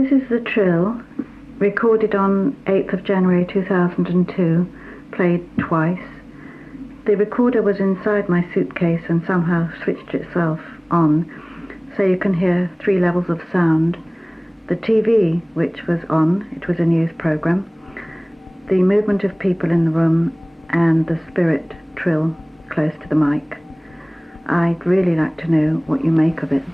This is the trill, recorded on 8th of January 2002, played twice. The recorder was inside my suitcase and somehow switched itself on, so you can hear 3 levels of sound. The TV, which was on, it was a news program, the movement of people in the room, and the spirit trill close to the mic. I'd really like to know what you make of it.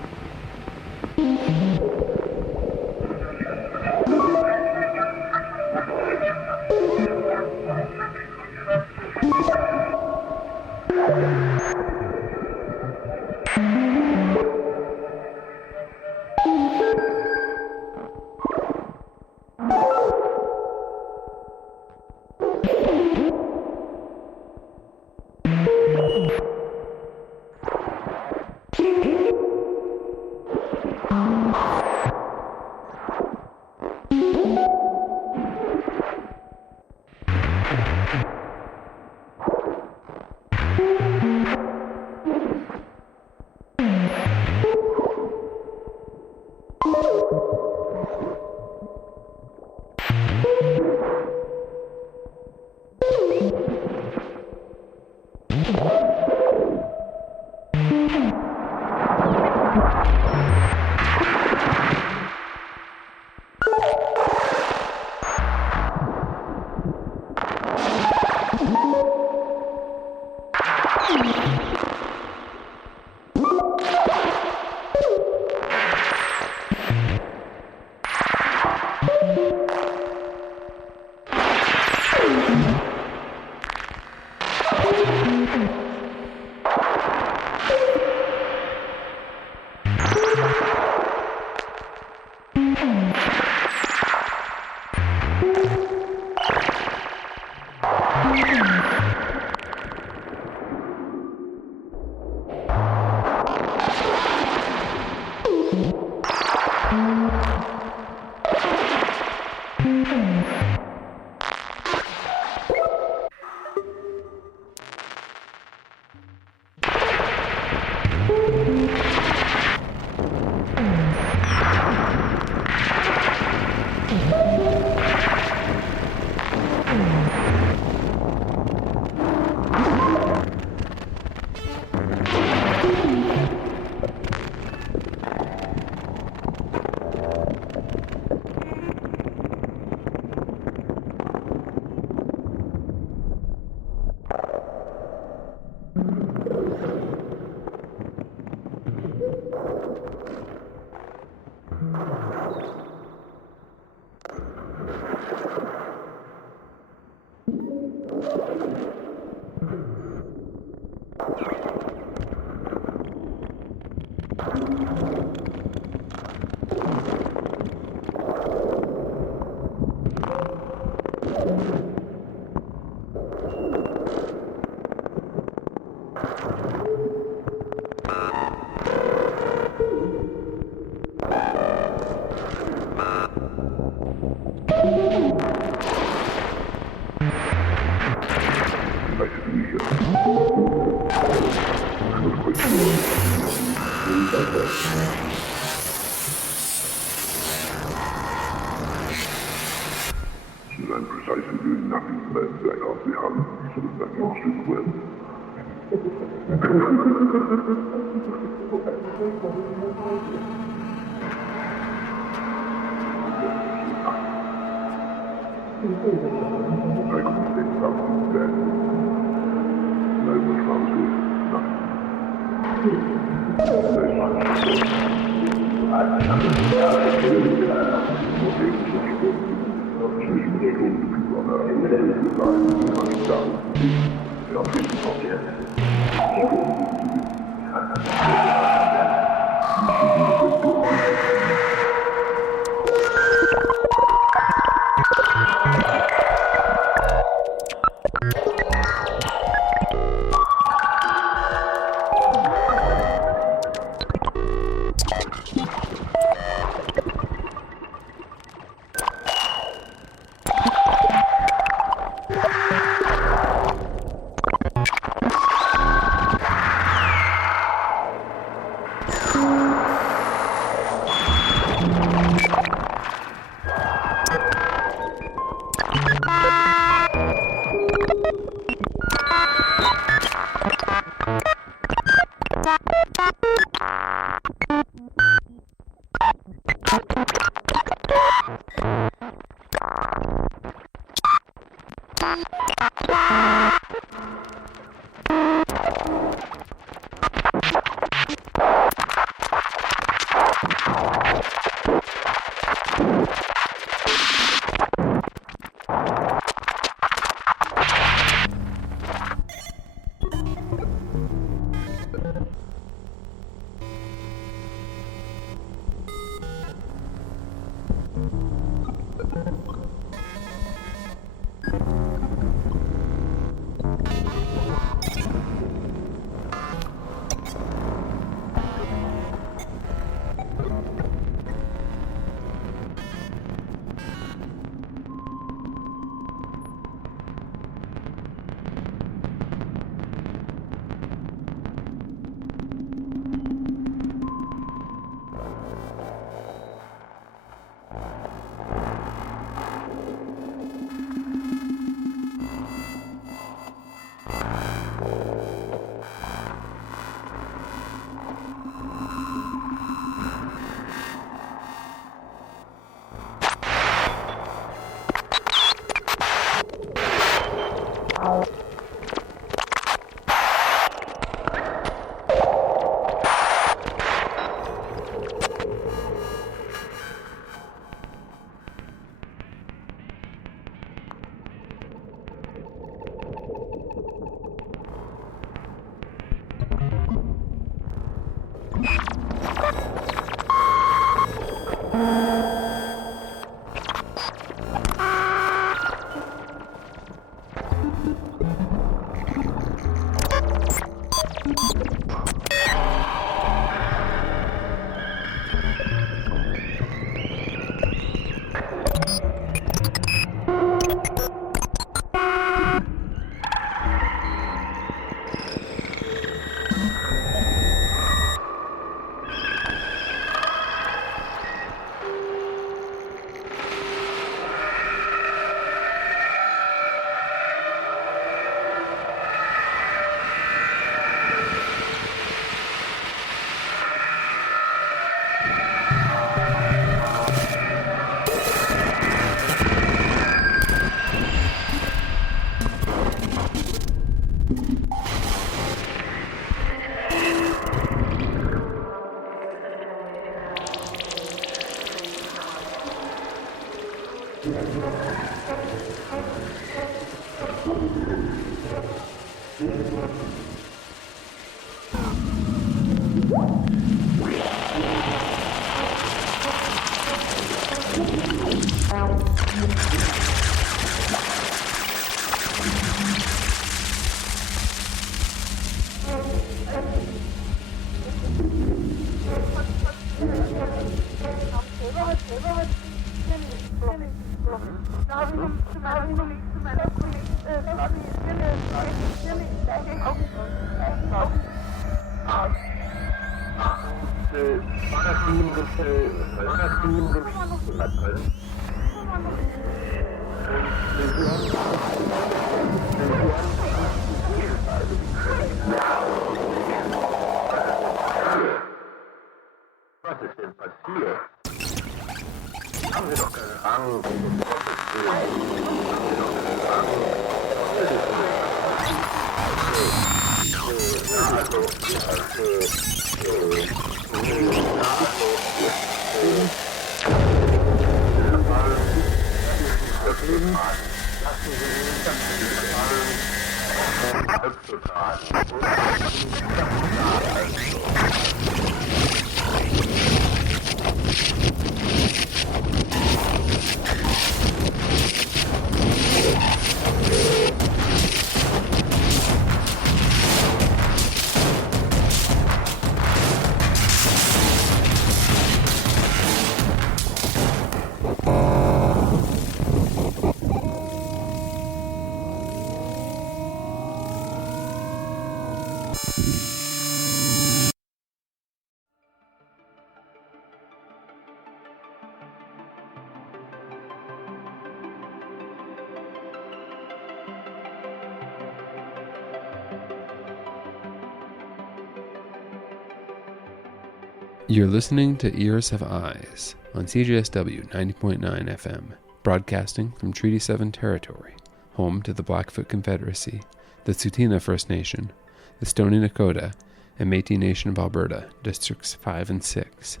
You're listening to Ears Have Eyes on CJSW 90.9 FM, broadcasting from Treaty 7 territory, home to the Blackfoot Confederacy, the Tsuut'ina First Nation, the Stoney Nakoda, and Métis Nation of Alberta, Districts 5 and 6.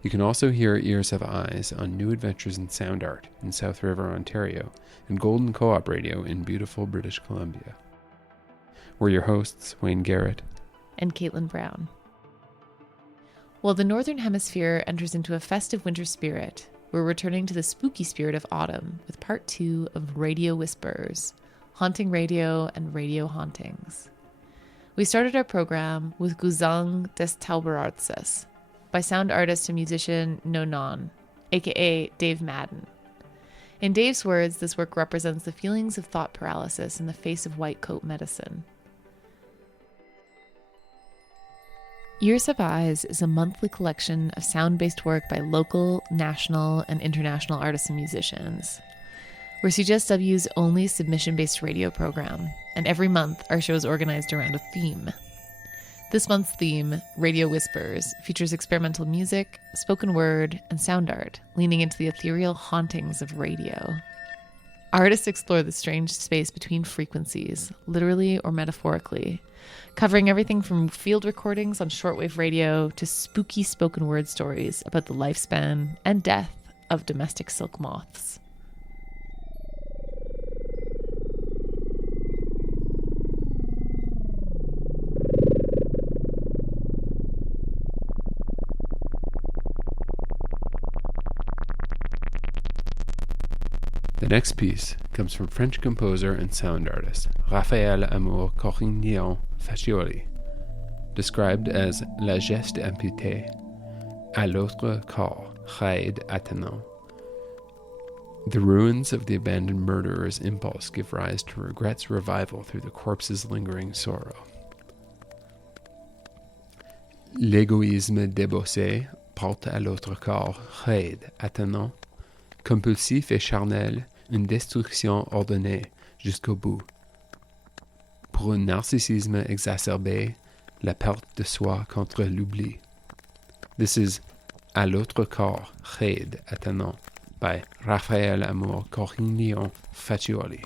You can also hear Ears Have Eyes on New Adventures in Sound Art in South River, Ontario, and Golden Co-op Radio in beautiful British Columbia. We're your hosts, Wayne Garrett and Caitlin Brown. While the Northern Hemisphere enters into a festive winter spirit, we're returning to the spooky spirit of autumn with part 2 of Radio Whispers, Haunting Radio and Radio Hauntings. We started our program with Gesang des Tauberarztes by sound artist and musician Nonnon, aka Dave Madden. In Dave's words, this work represents the feelings of thought paralysis in the face of white coat medicine. Ears Have Eyes is a monthly collection of sound-based work by local, national, and international artists and musicians. We're CJSW's only submission-based radio program, and every month our show is organized around a theme. This month's theme, Radio Whispers, features experimental music, spoken word, and sound art, leaning into the ethereal hauntings of radio. Artists explore the strange space between frequencies, literally or metaphorically, covering everything from field recordings on shortwave radio to spooky spoken word stories about the lifespan and death of domestic silk moths. The next piece comes from French composer and sound artist Raphaël Amour Corniglion Faccioli, described as la geste amputée, à l'autre corps, raide attenant. The ruins of the abandoned murderer's impulse give rise to regret's revival through the corpse's lingering sorrow. L'égoïsme débauché porte à l'autre corps, raide attenant, compulsif et charnel, une destruction ordonnée jusqu'au bout. Pour un narcissisme exacerbé, la perte de soi contre l'oubli. This is À l'autre corps, raide attenant by Raphaël Amour Corniglion Faccioli.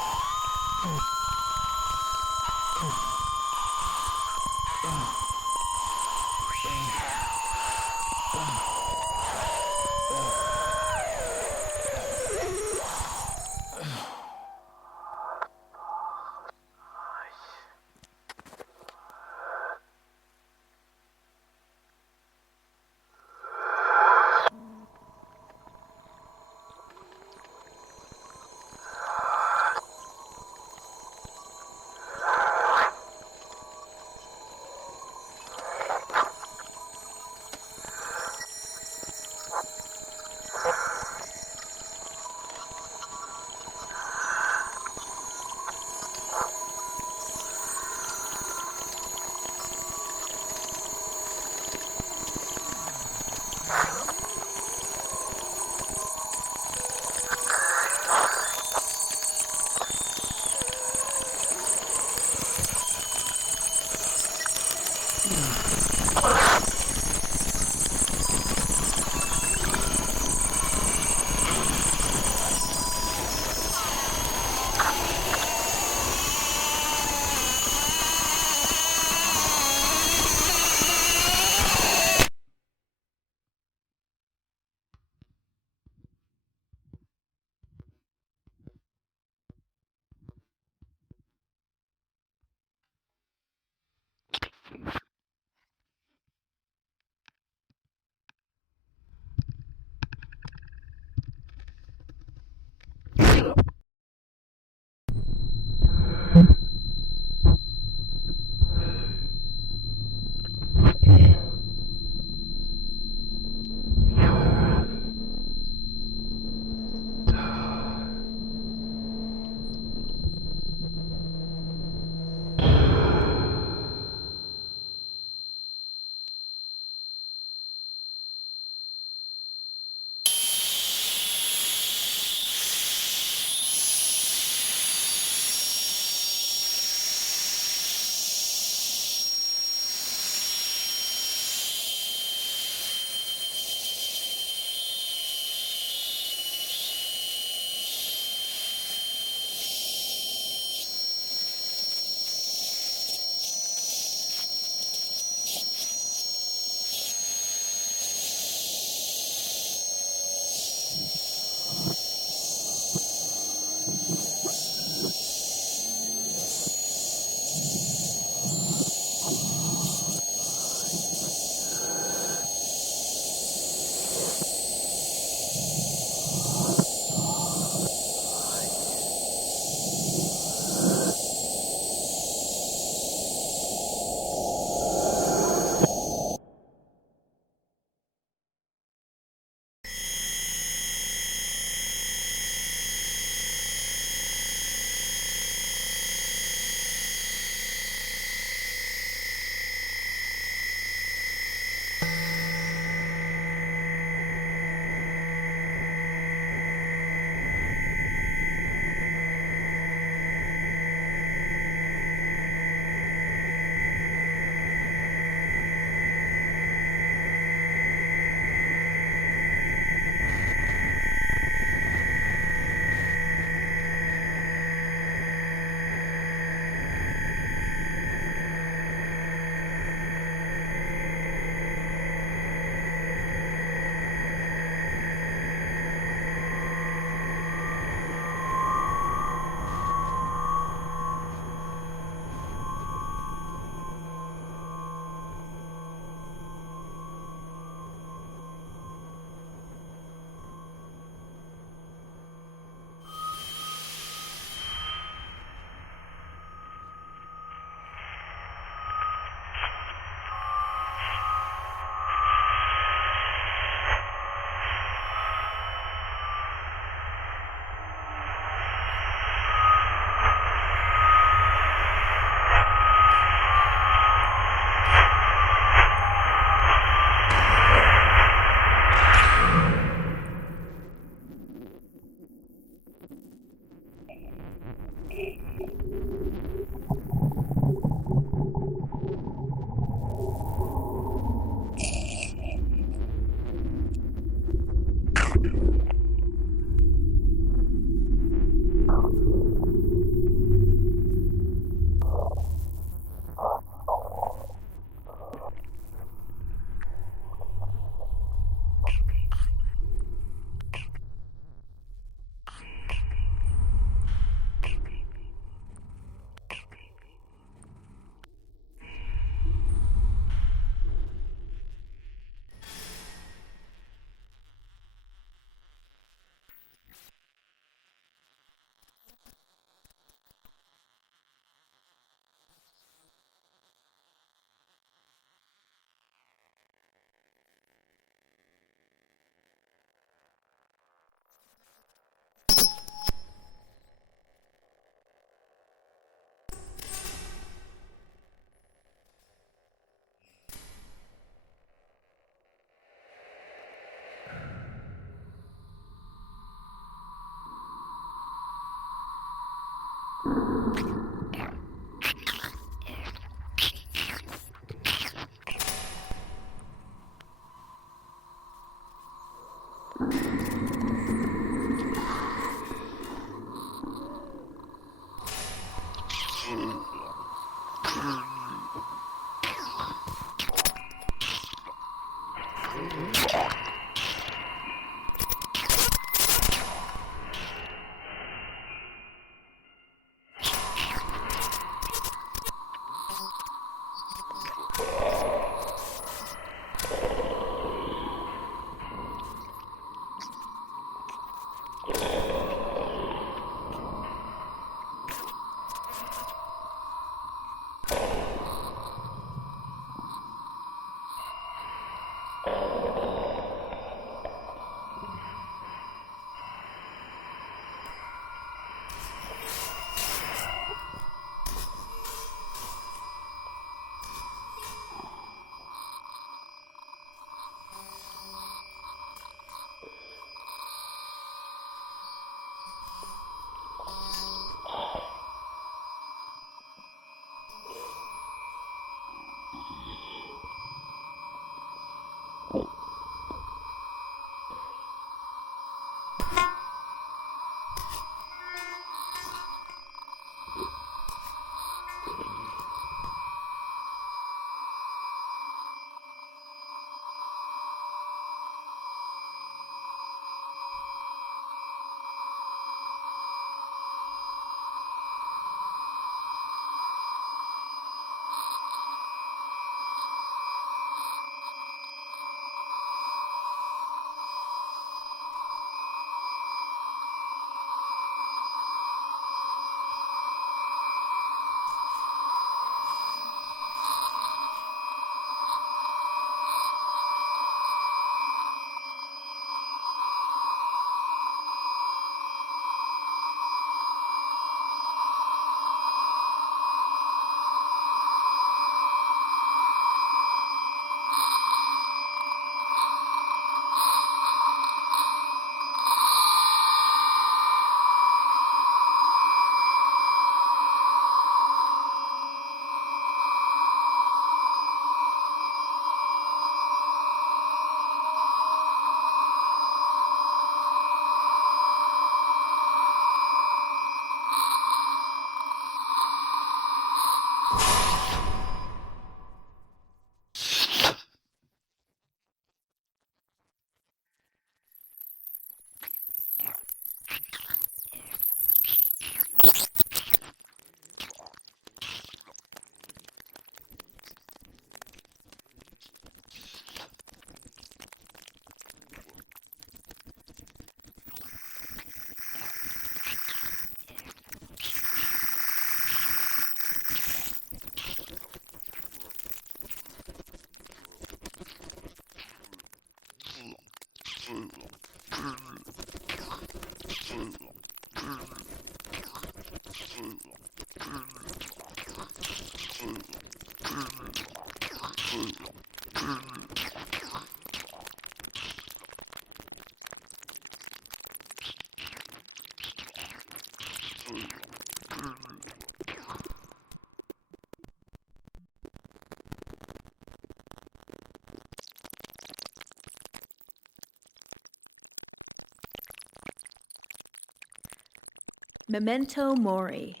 Memento Mori.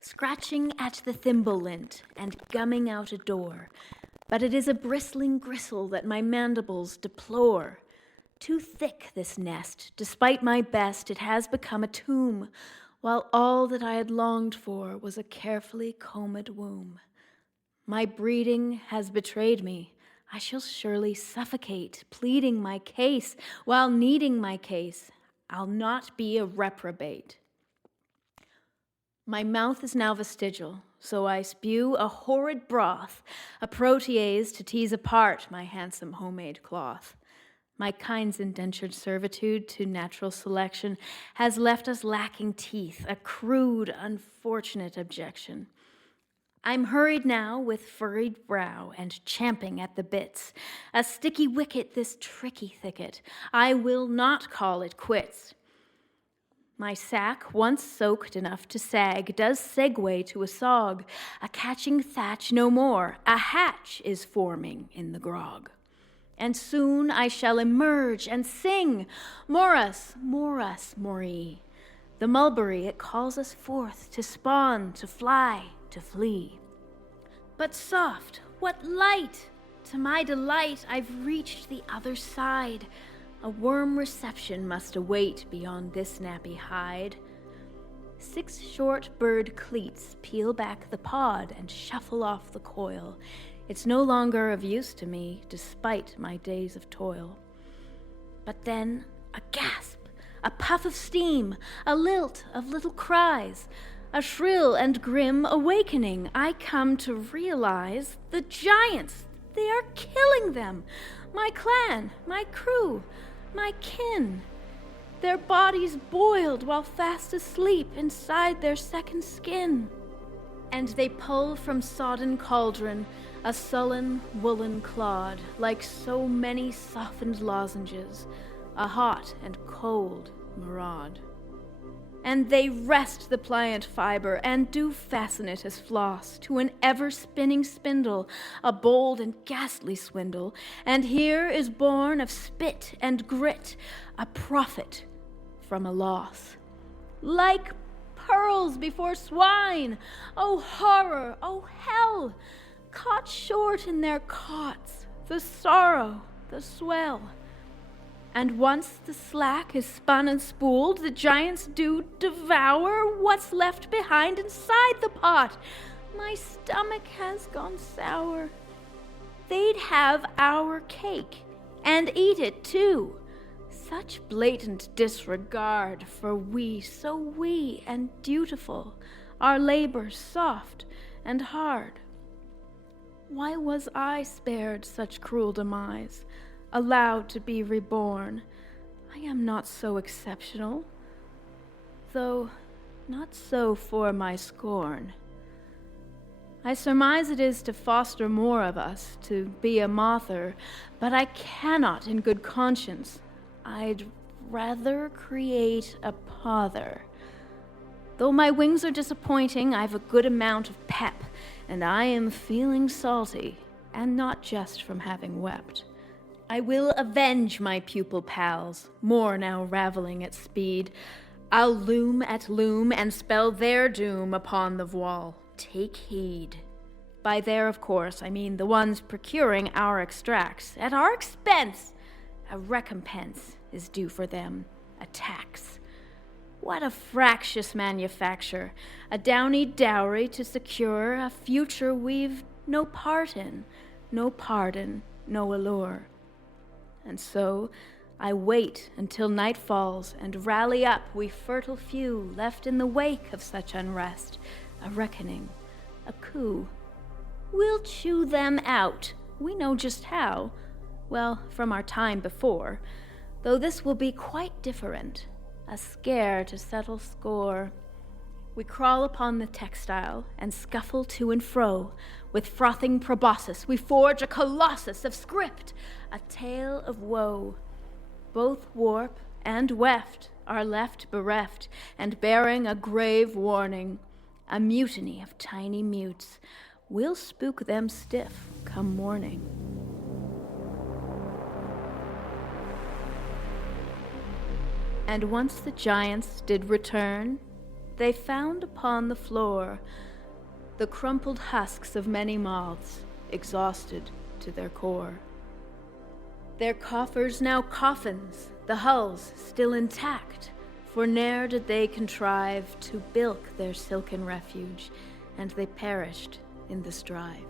Scratching at the thimble lint and gumming out a door, but it is a bristling gristle that my mandibles deplore. Too thick this nest, despite my best, it has become a tomb, while all that I had longed for was a carefully combed womb. My breeding has betrayed me. I shall surely suffocate, pleading my case, while needing my case. I'll not be a reprobate. My mouth is now vestigial, so I spew a horrid broth, a protease to tease apart my handsome homemade cloth. My kind's indentured servitude to natural selection has left us lacking teeth, a crude, unfortunate objection. I'm hurried now with furried brow and champing at the bits. A sticky wicket, this tricky thicket. I will not call it quits. My sack, once soaked enough to sag, does segue to a sog. A catching thatch no more. A hatch is forming in the grog. And soon I shall emerge and sing, Morus, Morus, Mori. The mulberry, it calls us forth to spawn, to fly, to flee. But soft, what light! To my delight, I've reached the other side. A warm reception must await beyond this nappy hide. 6 short bird cleats peel back the pod and shuffle off the coil. It's no longer of use to me, despite my days of toil. But then, a gasp, a puff of steam, a lilt of little cries, a shrill and grim awakening. I come to realize the giants, they are killing them. My clan, my crew, my kin. Their bodies boiled while fast asleep inside their second skin. And they pull from sodden cauldron a sullen woolen clod, like so many softened lozenges, a hot and cold maraud. And they wrest the pliant fiber and do fasten it as floss to an ever-spinning spindle, a bold and ghastly swindle. And here is born of spit and grit a profit from a loss. Like pearls before swine, oh horror, oh hell, caught short in their cots, the sorrow, the swell. And once the slack is spun and spooled, the giants do devour what's left behind inside the pot. My stomach has gone sour. They'd have our cake, and eat it too. Such blatant disregard for we, so wee and dutiful, our labor soft and hard. Why was I spared such cruel demise, allowed to be reborn? I am not so exceptional, though not so for my scorn. I surmise it is to foster more of us, to be a mother, but I cannot in good conscience. I'd rather create a pother. Though my wings are disappointing, I've a good amount of pep, and I am feeling salty, and not just from having wept. I will avenge my pupil pals, more now raveling at speed. I'll loom at loom and spell their doom upon the voile. Take heed. By their, of course, I mean the ones procuring our extracts. At our expense, a recompense is due for them, a tax. What a fractious manufacture, a downy dowry to secure a future we've no part in, no pardon, no allure. And so I wait until night falls and rally up we fertile few left in the wake of such unrest, a reckoning, a coup. We'll chew them out, we know just how, well, from our time before, though this will be quite different, a scare to settle score. We crawl upon the textile and scuffle to and fro. With frothing proboscis we forge a colossus of script, a tale of woe. Both warp and weft are left bereft, and bearing a grave warning, a mutiny of tiny mutes. We'll spook them stiff come morning. And once the giants did return, they found upon the floor the crumpled husks of many moths, exhausted to their core. Their coffers now coffins, the hulls still intact, for ne'er did they contrive to bilk their silken refuge, and they perished in the strive.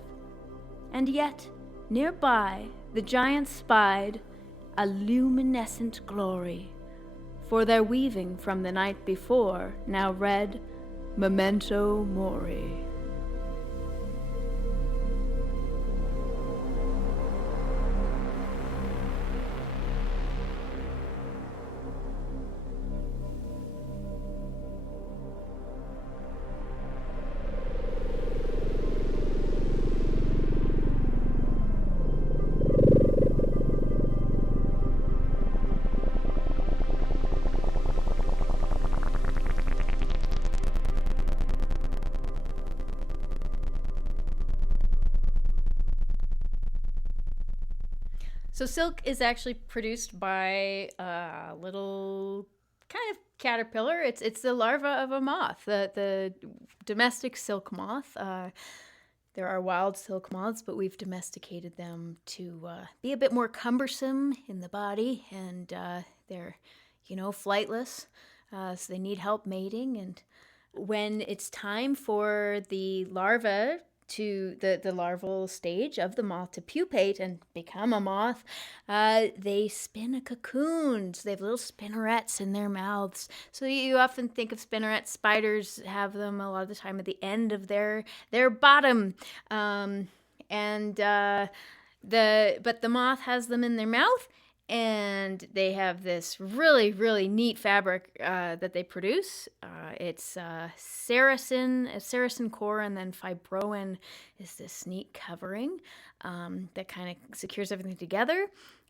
And yet, nearby, the giants spied a luminescent glory, for their weaving from the night before now read, Memento Mori. So silk is actually produced by a little kind of caterpillar. It's the larva of a moth, the domestic silk moth. There are wild silk moths, but we've domesticated them to be a bit more cumbersome in the body, and they're, flightless, so they need help mating. And when it's time for the larva to the larval stage of the moth to pupate and become a moth, they spin a cocoon. So they have little spinnerets in their mouths. So you often think of spinnerets. Spiders have them a lot of the time at the end of their bottom. But the moth has them in their mouth, and they have this really, really neat fabric that they produce. It's saracen core, and then fibroin is this neat covering that kind of secures everything together.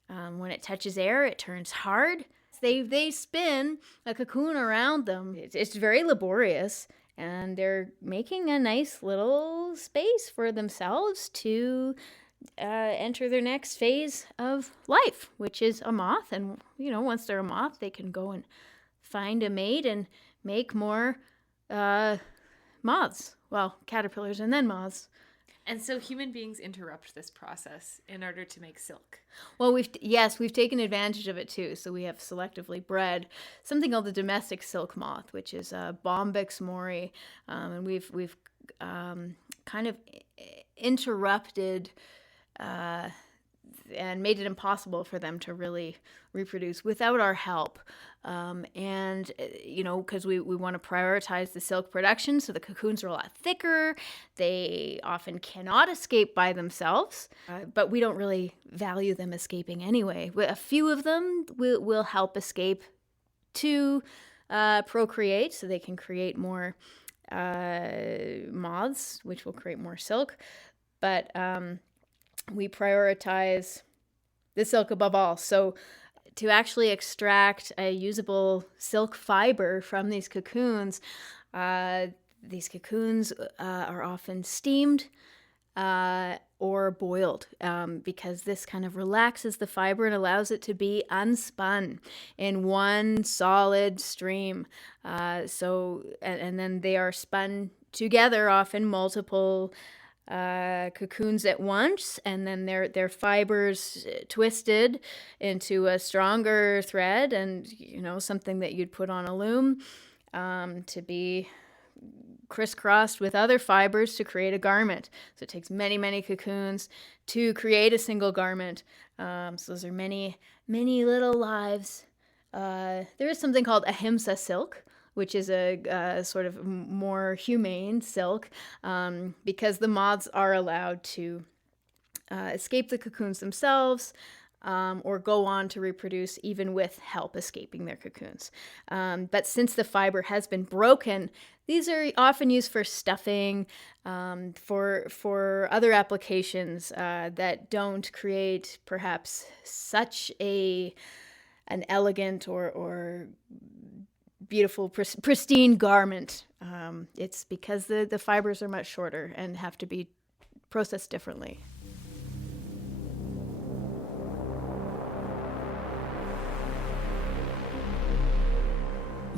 When it touches air, it turns hard. They spin a cocoon around them. It's very laborious, and they're making a nice little space for themselves to enter their next phase of life, which is a moth. And, once they're a moth, they can go and find a mate and make more moths. Well, caterpillars and then moths. And so human beings interrupt this process in order to make silk. Well, we've taken advantage of it too. So we have selectively bred something called the domestic silk moth, which is Bombyx mori, and we've kind of interrupted and made it impossible for them to really reproduce without our help. Because we want to prioritize the silk production, so the cocoons are a lot thicker. They often cannot escape by themselves, but we don't really value them escaping anyway. A few of them will help escape to procreate, so they can create more moths, which will create more silk. But we prioritize the silk above all. So to actually extract a usable silk fiber from these cocoons are often steamed or boiled because this kind of relaxes the fiber and allows it to be unspun in one solid stream. And then they are spun together, often multiple cocoons at once, and then their fibers twisted into a stronger thread, and something that you'd put on a loom to be crisscrossed with other fibers to create a garment. So it takes many, many cocoons to create a single garment. So those are many, many little lives. There is something called ahimsa silk, which is a sort of more humane silk, because the moths are allowed to escape the cocoons themselves, or go on to reproduce even with help escaping their cocoons. But since the fiber has been broken, these are often used for stuffing, for other applications that don't create perhaps such an elegant or beautiful, pristine garment. It's because the fibers are much shorter and have to be processed differently.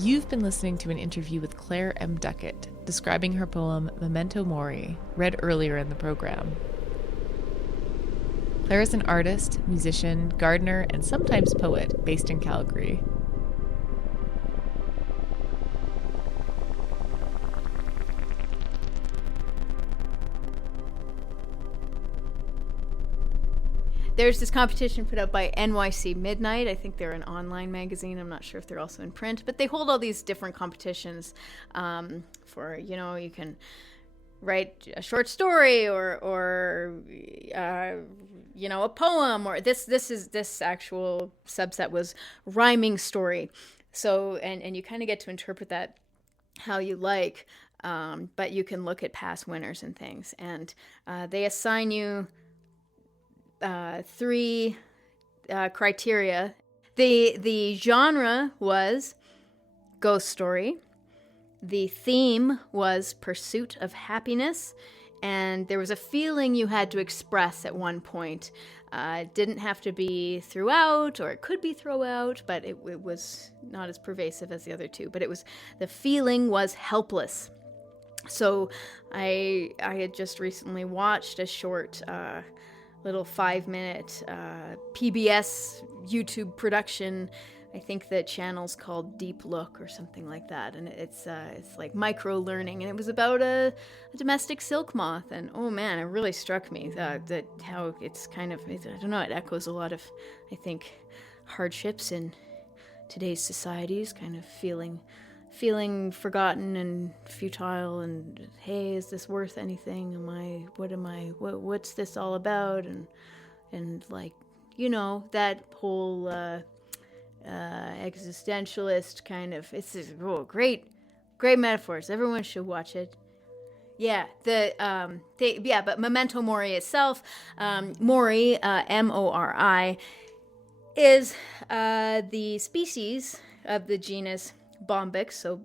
You've been listening to an interview with Clare M. Duckett, describing her poem Memento Mori, read earlier in the program. Clare is an artist, musician, gardener, and sometimes poet based in Calgary. There's this competition put out by NYC Midnight. I think they're an online magazine. I'm not sure if they're also in print, but they hold all these different competitions for, you can write a short story or a poem, or this actual subset was rhyming story. So, and you kind of get to interpret that how you like, but you can look at past winners and things. And they assign you 3 criteria. The genre was ghost story. The theme was pursuit of happiness, and there was a feeling you had to express at one point. It didn't have to be throughout, or it could be throughout, but it was not as pervasive as the other 2. But the feeling was helpless. So I had just recently watched a short little 5-minute PBS YouTube production. I think the channel's called Deep Look or something like that, and it's like micro learning, and it was about a domestic silk moth. And oh man, it really struck me that how it's kind of, I don't know, it echoes a lot of, I think, hardships in today's societies, kind of feeling forgotten and futile, and hey, is this worth anything? What's this all about? And like, that whole existentialist kind of, it's great metaphors. Everyone should watch it. Yeah, but Memento Mori itself, Mori, Mori, is the species of the genus Bombyx. So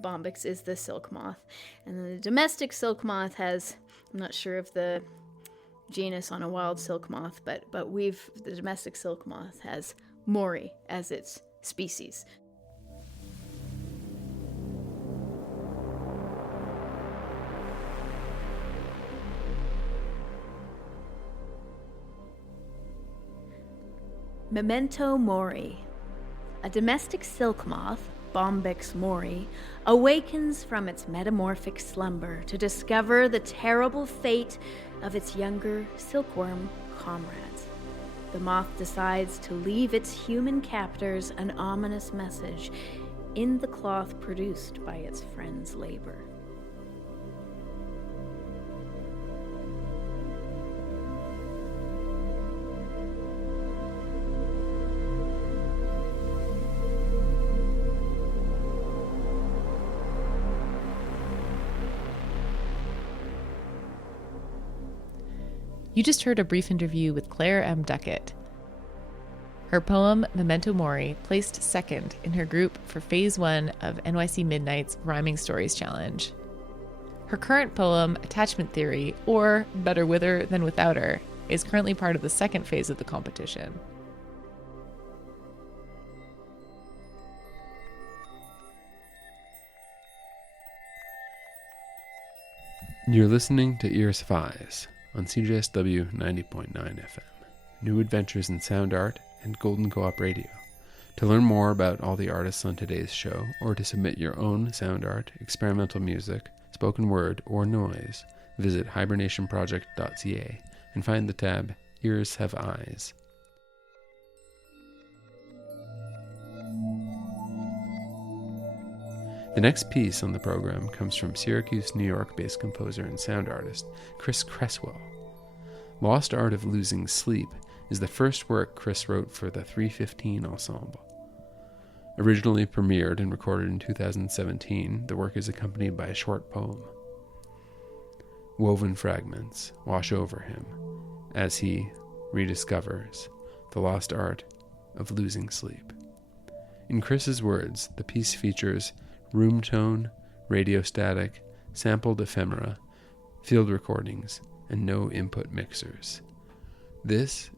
Bombyx is the silk moth, and then the domestic silk moth has, I'm not sure of the genus on a wild silk moth, but the domestic silk moth has Mori as its species. Memento Mori. A domestic silk moth, Bombyx mori, awakens from its metamorphic slumber to discover the terrible fate of its younger silkworm comrades. The moth decides to leave its human captors an ominous message in the cloth produced by its friend's labor. You just heard a brief interview with Clare M. Duckett. Her poem, Memento Mori, placed second in her group for Phase 1 of NYC Midnight's Rhyming Stories Challenge. Her current poem, Attachment Theory, or Better With Her Than Without Her, is currently part of the second phase of the competition. You're listening to Ears of Eyes on CJSW 90.9 FM, New Adventures in Sound Art and Golden Co-op Radio. To learn more about all the artists on today's show, or to submit your own sound art, experimental music, spoken word, or noise, visit hibernationproject.ca and find the tab Ears Have Eyes. The next piece on the program comes from Syracuse, New York-based composer and sound artist Chris Cresswell. Lost Art of Losing Sleep is the first work Chris wrote for the 315 Ensemble. Originally premiered and recorded in 2017, the work is accompanied by a short poem. Woven fragments wash over him as he rediscovers the lost art of losing sleep. In Chris's words, the piece features room tone, radio static, sampled ephemera, field recordings, and no input mixers. This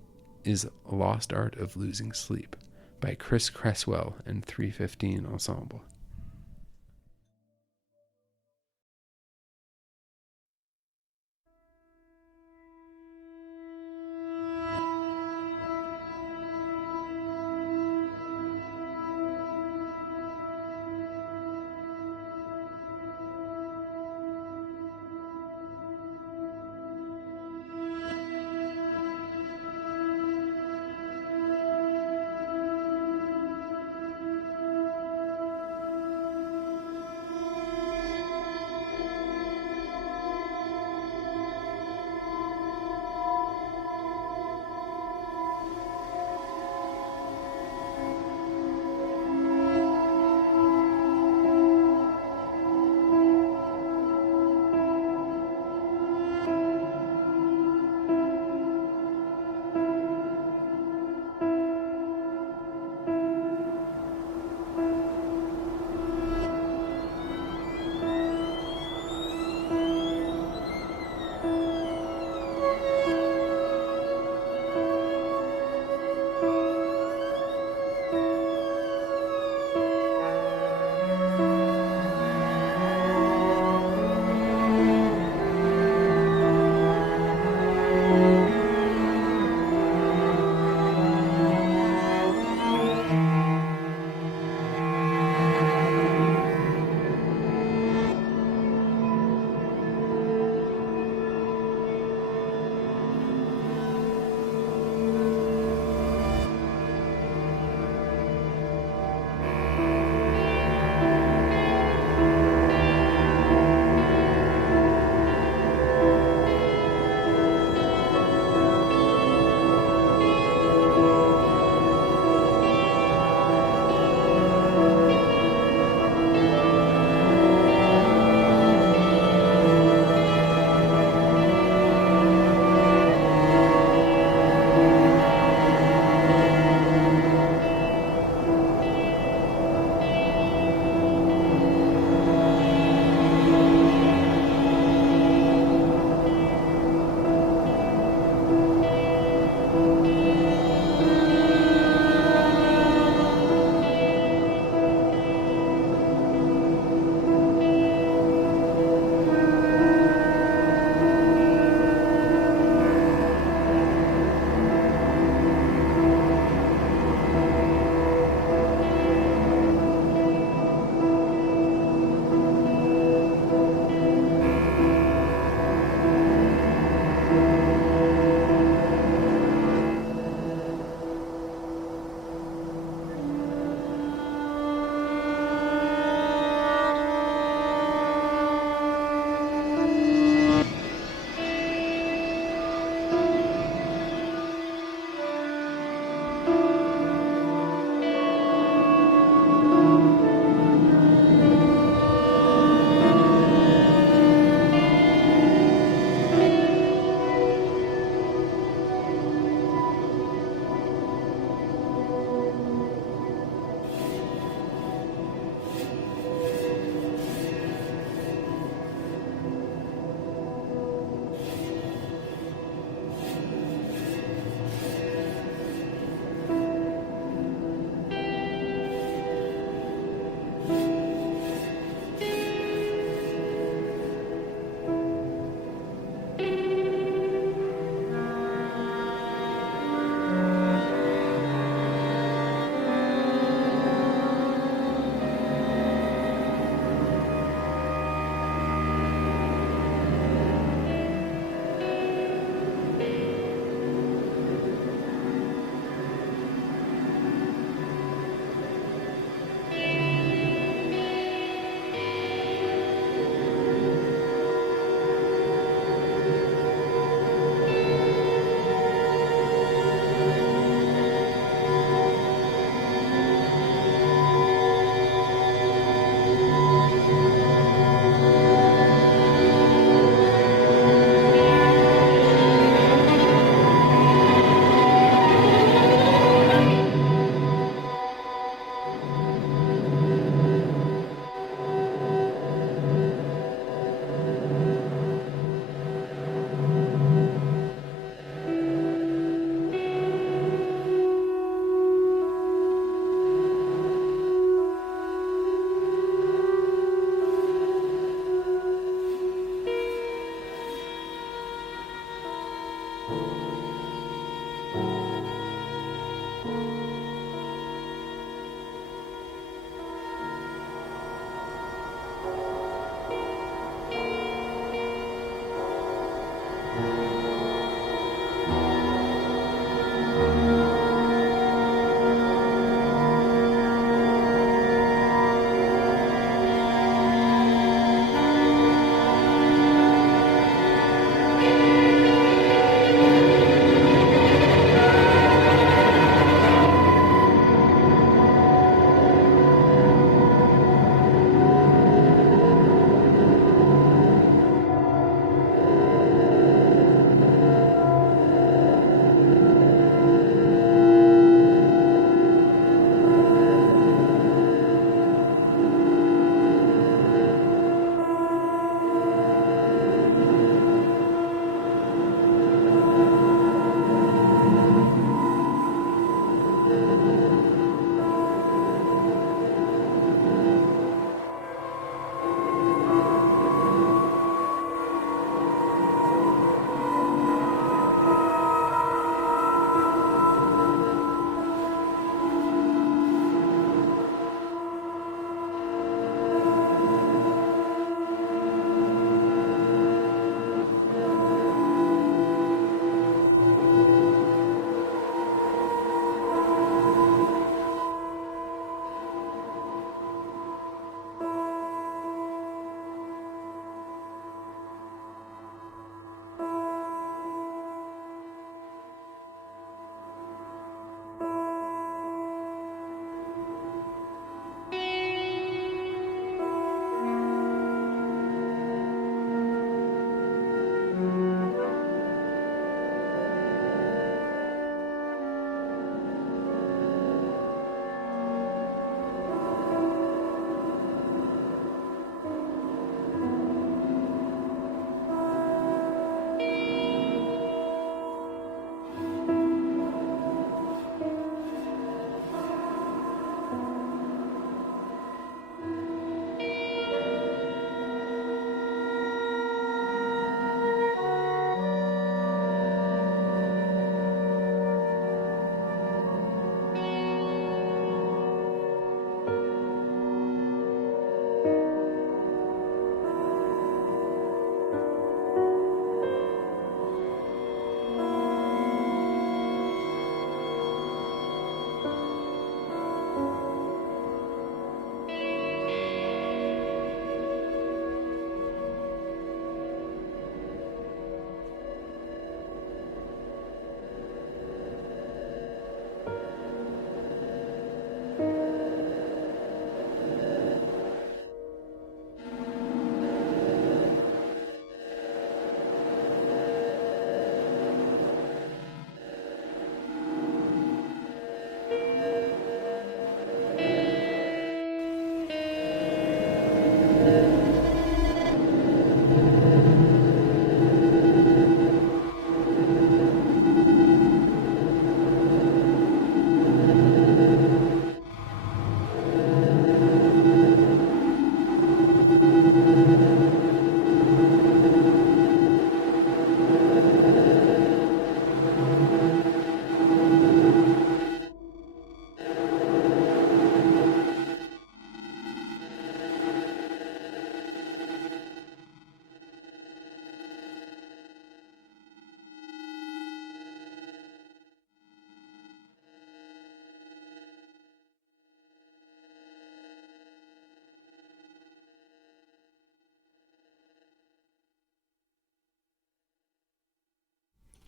is A Lost Art of Losing Sleep by Chris Cresswell and 315 Ensemble.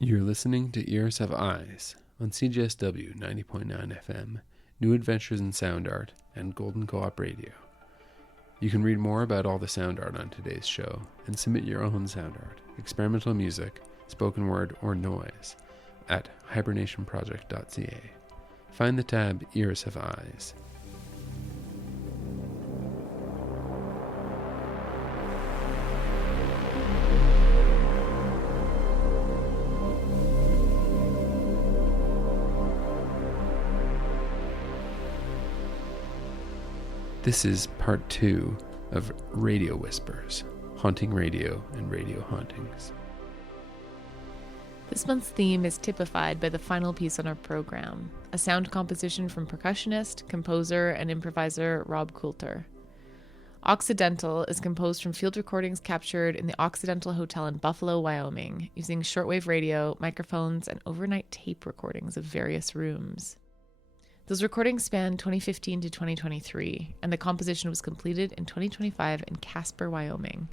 You're listening to Ears Have Eyes on CJSW 90.9 FM, New Adventures in Sound Art, and Golden Co-op Radio. You can read more about all the sound art on today's show and submit your own sound art, experimental music, spoken word, or noise at hibernationproject.ca. Find the tab Ears Have Eyes. This is part 2 of Radio Whispers, Haunting Radio and Radio Hauntings. This month's theme is typified by the final piece on our program, a sound composition from percussionist, composer, and improviser Rob Coulter. Occidental is composed from field recordings captured in the Occidental Hotel in Buffalo, Wyoming, using shortwave radio, microphones, and overnight tape recordings of various rooms. Those recordings span 2015 to 2023, and the composition was completed in 2025 in Casper, Wyoming.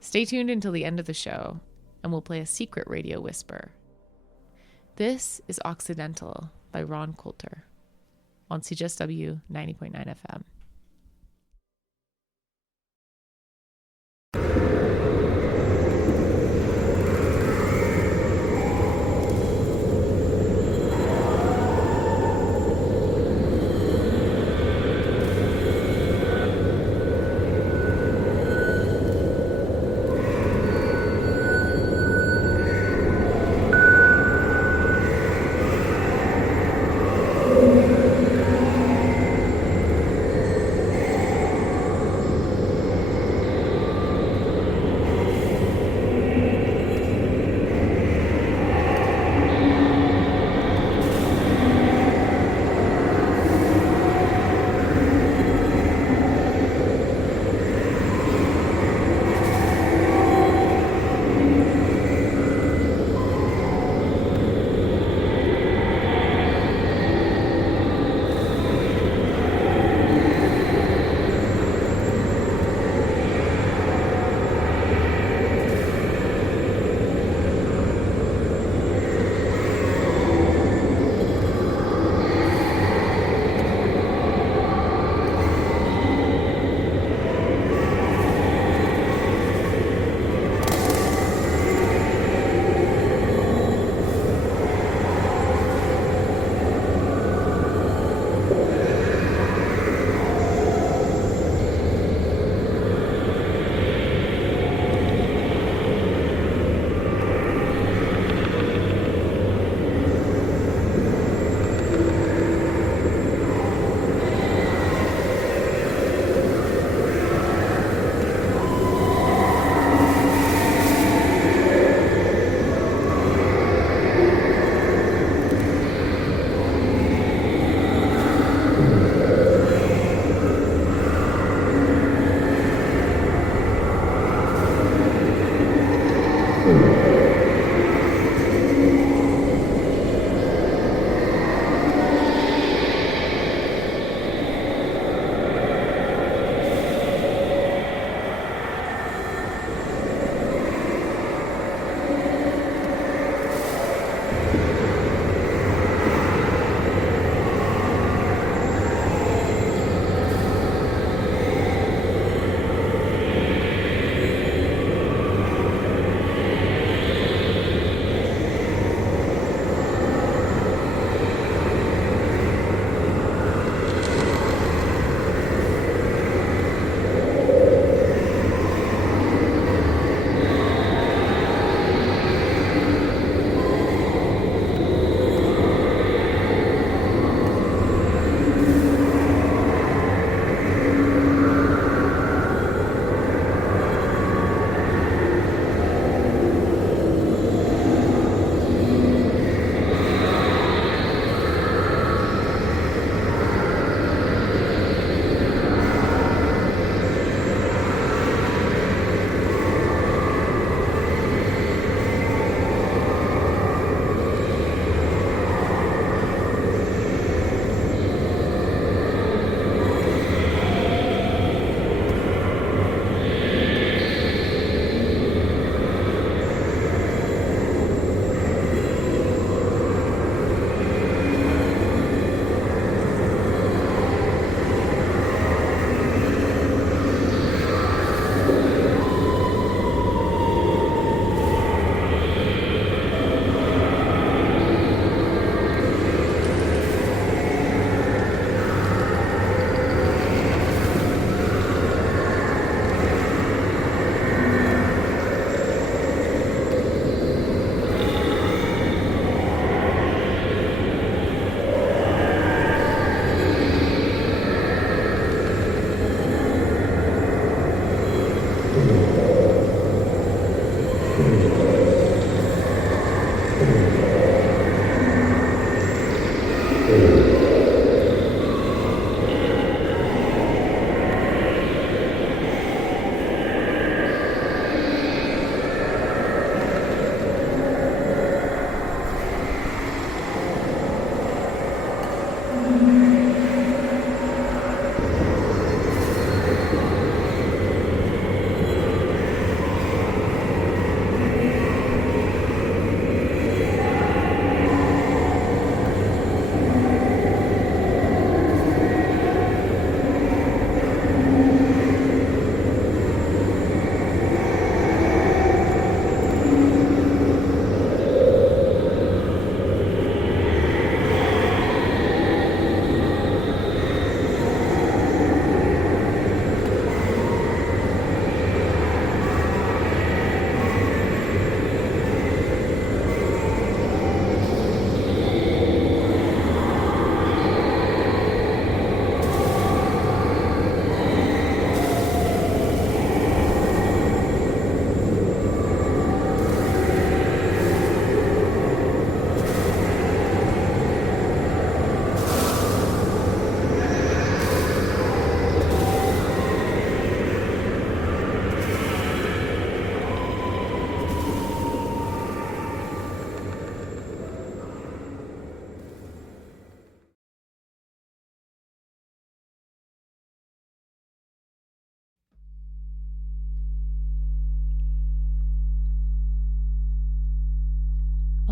Stay tuned until the end of the show, and we'll play a secret radio whisper. This is Occidental by Ron Coulter on CJSW 90.9 FM.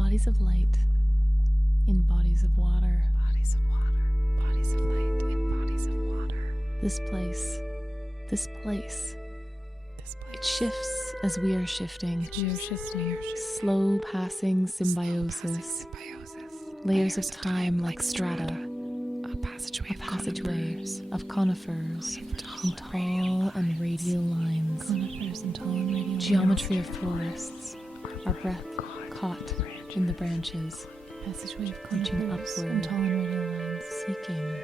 Bodies of light in bodies of water. Bodies of water. Bodies of light in bodies of water. This place. It shifts as we are shifting. Slow passing symbiosis. Layers of time like strata. A passageway of conifers and tall and radial lines. Geometry of forests. Our breath caught in the branches. Passageway of reaching upward and tall and radial lines. Seeking.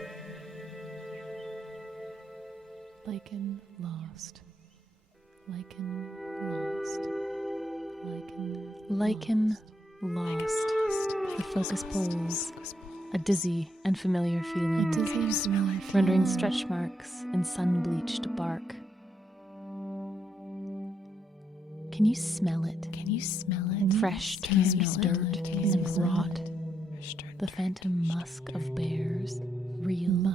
Lichen lost. The focus pulls. A dizzy and familiar feeling. Rendering stretch marks in sun-bleached bark. Can you smell it? Fresh tree dirt and rot. The phantom musk of bears. Real and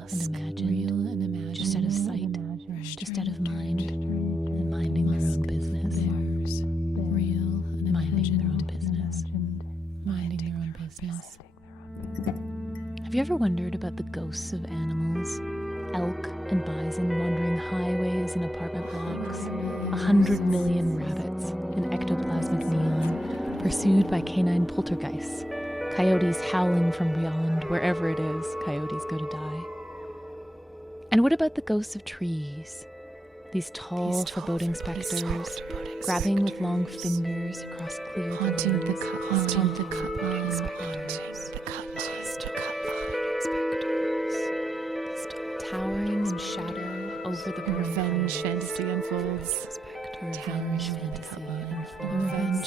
imagined. Just out of sight. Just out of mind. And minding their own business. Real and minding their own business. Have you ever wondered about the ghosts of animals? Elk and bison wandering highways and apartment blocks. 100 million rabbits in ectoplasmic neon, pursued by canine poltergeists. Coyotes howling from beyond, wherever it is, coyotes go to die. And what about the ghosts of trees? These tall, foreboding specters, grabbing with long fingers across clear haunting the towering in shadow over the revenge fantasy unfolds. Revenge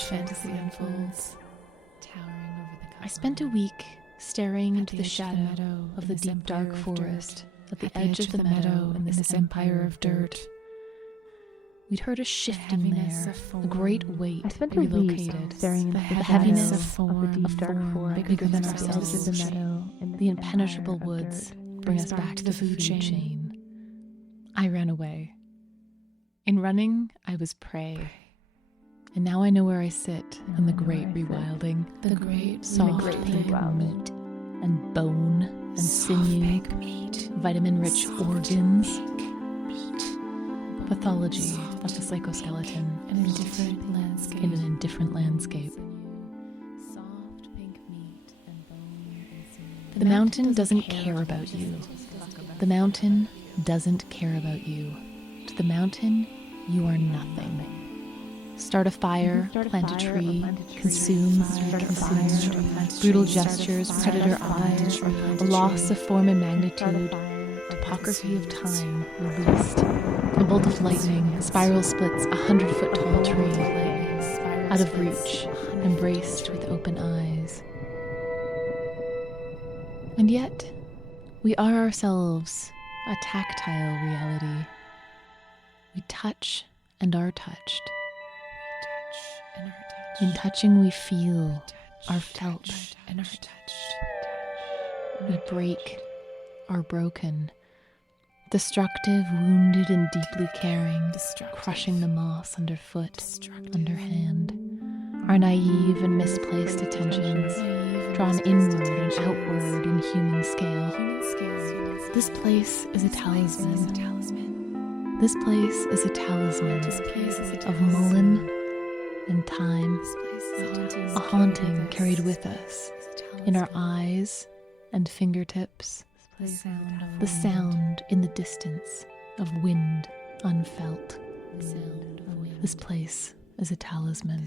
fantasy unfolds. Towering over the I spent a week staring into the shadow of the deep dark forest at the edge of the meadow in this empire of dirt. We'd heard a shifting there, a great weight. I spent relocated, staring into the the heaviness shadow of form, of the deep dark forest, bigger than at the edge ourselves. of the meadow in The impenetrable woods bring us back to the food chain. I ran away. In running, I was prey. And now I know where I sit in the great rewilding. The great Soft pink meat and bone and sinew, vitamin-rich organs, pathology of the psychoskeleton in a different landscape. in an indifferent landscape. Soft pink meat and bone and sinew. The mountain doesn't care about you. The mountain doesn't care about you. To the mountain, you are nothing. Start a fire, plant a tree, consume, consumed, brutal gestures, predator eyes, a loss of form and magnitude, topography of time released, a bolt of lightning, spiral splits 100-foot tall tree, out of reach, embraced with open eyes. And yet, we are ourselves a tactile reality. We touch and are touched. In touching, we feel, are felt, and are touched. we break, are broken, destructive, wounded, and deeply caring, crushing the moss underfoot, underhand, our naive and misplaced attentions, drawn inward and outward in human scale. This place is a talisman. This place is a talisman of mullen and time, a haunting carried with us in our eyes and fingertips, the sound in the distance of wind unfelt. This place is a talisman.